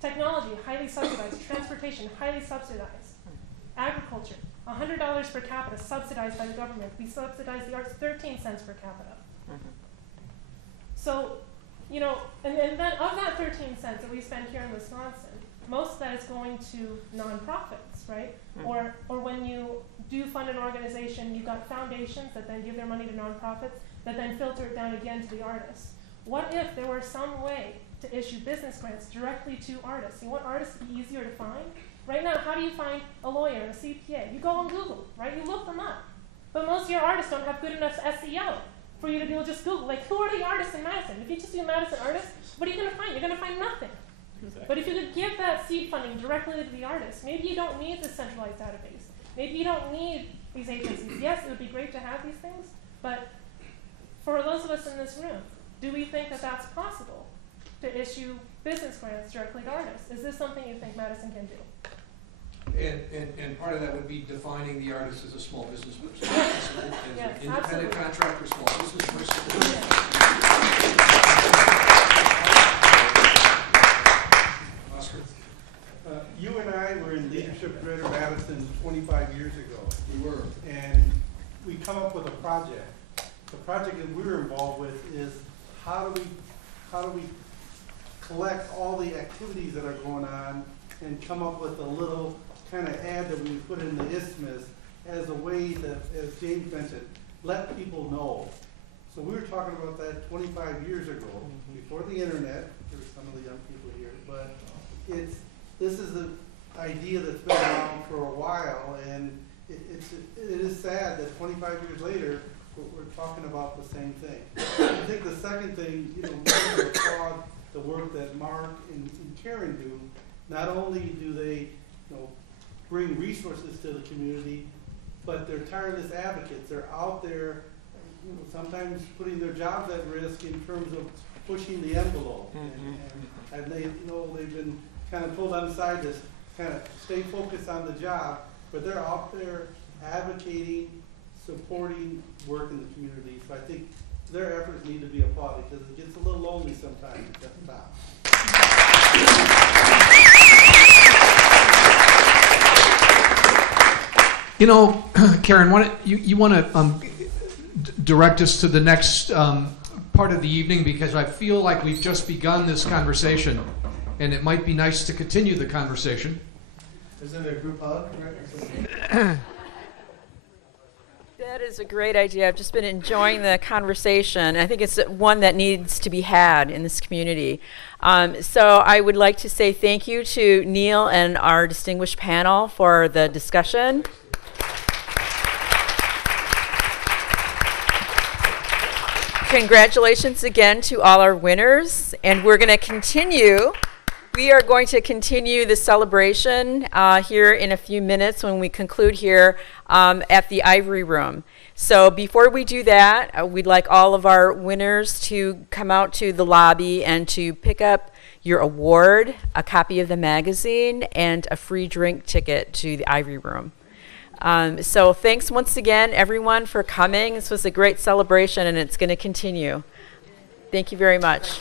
Technology, highly subsidized. Transportation, highly subsidized. Agriculture, $100 per capita, subsidized by the government. We subsidize the arts 13 cents per capita. So, and then of that 13 cents that we spend here in Wisconsin, most of that is going to nonprofits, right? Or when you do fund an organization, you've got foundations that then give their money to nonprofits that then filter it down again to the artists. What if there were some way to issue business grants directly to artists? You want artists to be easier to find? Right now, how do you find a lawyer and a CPA? You go on Google, right? You look them up. But most of your artists don't have good enough SEO for you to be able to just Google, like, who are the artists in Madison? If you just do Madison artists, what are you going to find? You're going to find nothing. Exactly. But if you could give that seed funding directly to the artists, maybe you don't need this centralized database. Maybe you don't need these agencies. Yes, it would be great to have these things, but for those of us in this room, do we think that that's possible to issue business grants directly to artists? Is this something you think Madison can do? And part of that would be defining the artist as a small business person. Yes, as an independent absolutely. contractor, small business person. Oscar? You and I were in leadership Greater Madison 25 years ago. We were. And we come up with a project. The project that we were involved with is how do we collect all the activities that are going on and come up with a little kind of ad that we put in the isthmus as a way that, as James mentioned, let people know. So we were talking about that 25 years ago, before the internet. There were some of the young people here, but this is an idea that's been around for a while, and it is sad that 25 years later we're talking about the same thing. I think the second thing, we applaud the work that Mark and Karen do. Not only do they, bring resources to the community, but they're tireless advocates. They're out there, sometimes putting their jobs at risk in terms of pushing the envelope. And they, they've been kind of pulled on the side to kind of stay focused on the job, but they're out there advocating, supporting work in the community. So I think their efforts need to be applauded because it gets a little lonely sometimes at the top. Karen, you want to direct us to the next part of the evening, because I feel like we've just begun this conversation, and it might be nice to continue the conversation. Isn't there a group hug? Right? That is a great idea. I've just been enjoying the conversation. I think it's one that needs to be had in this community. So I would like to say thank you to Neil and our distinguished panel for the discussion. Congratulations again to all our winners, and we're going to continue. We are going to continue the celebration here in a few minutes when we conclude here at the Ivory Room. So before we do that, we'd like all of our winners to come out to the lobby and to pick up your award, a copy of the magazine, and a free drink ticket to the Ivory Room. So thanks once again, everyone, for coming. This was a great celebration, and it's going to continue. Thank you very much.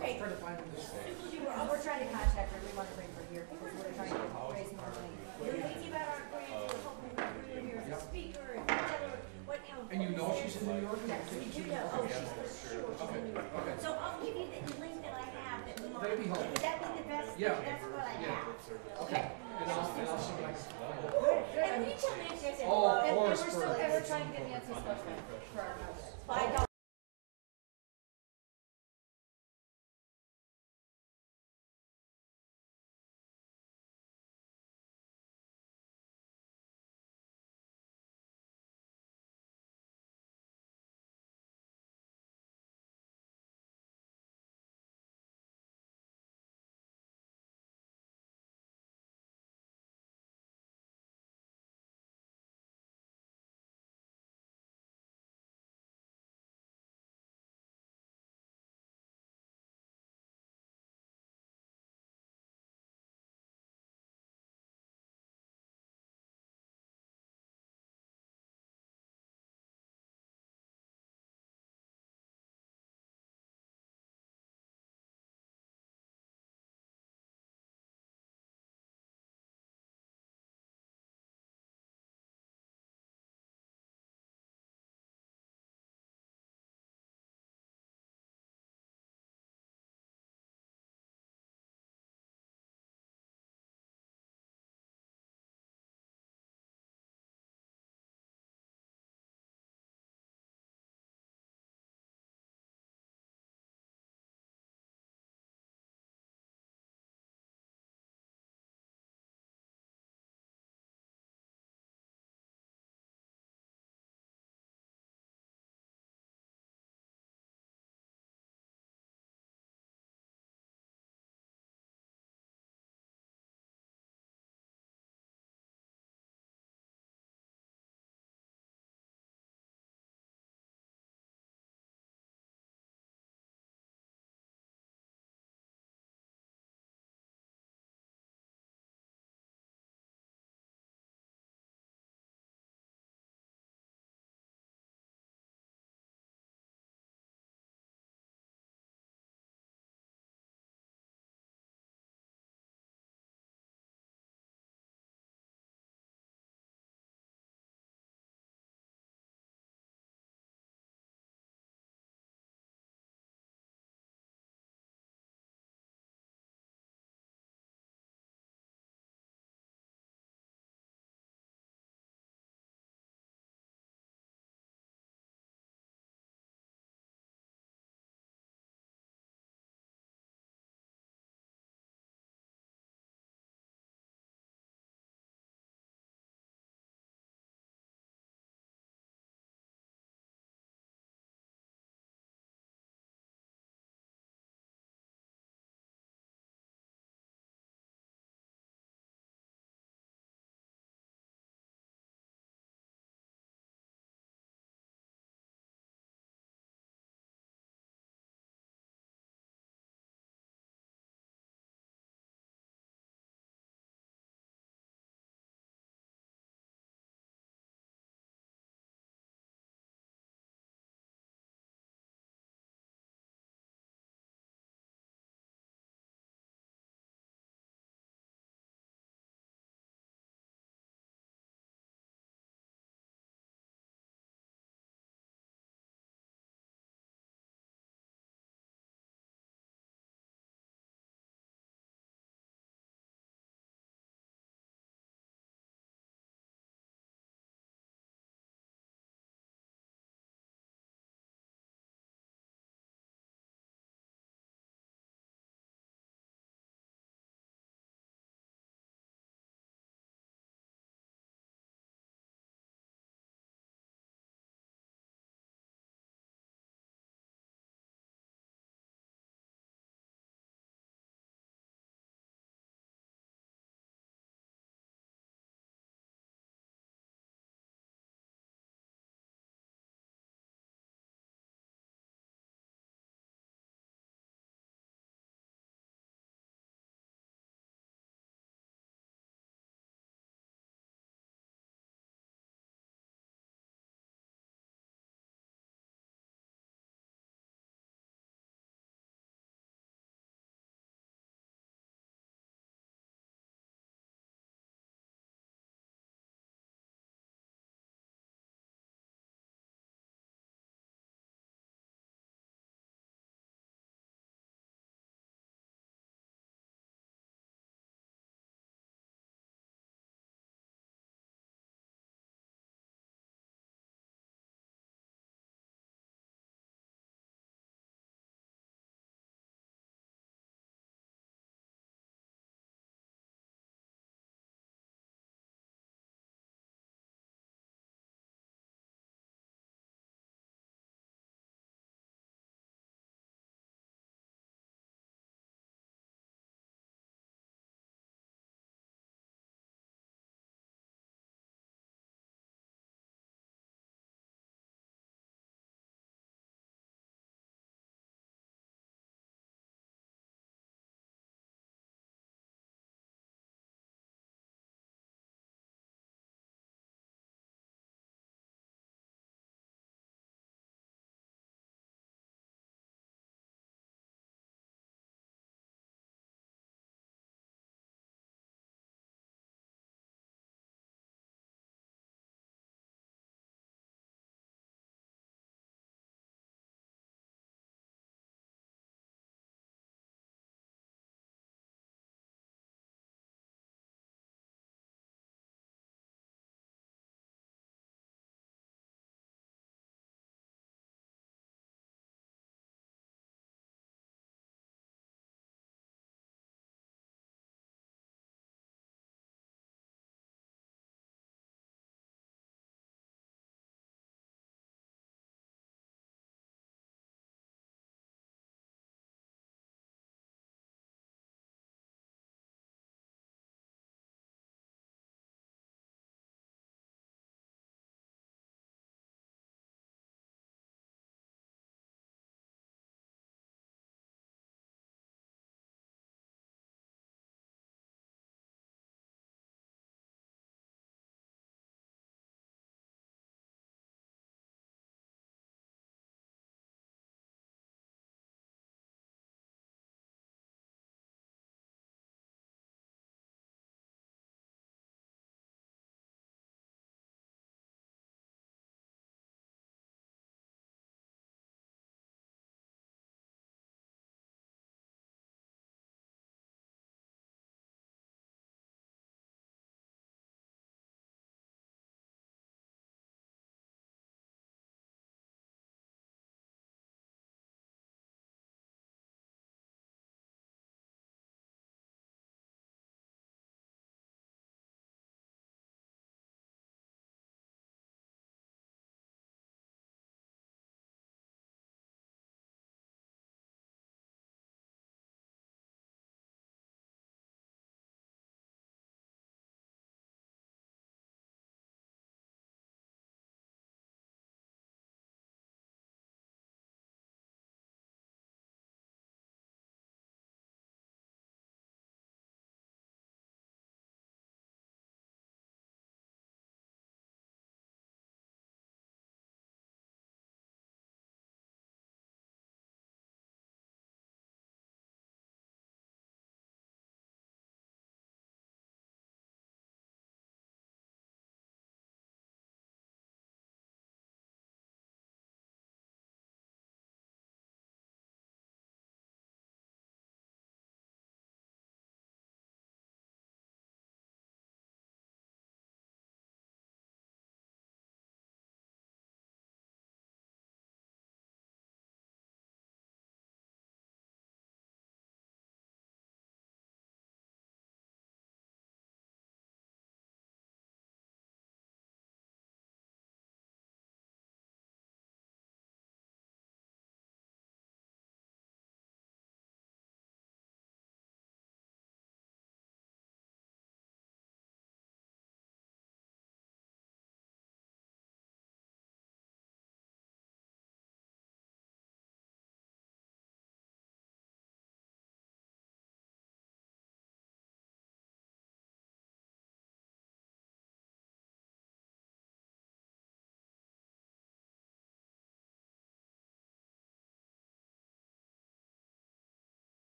Okay. Yeah. That's what I Yeah. have. Okay. And I'll send it. And retail managers, Oh, of and we're course, still, for- and we're trying to get Nancy's question.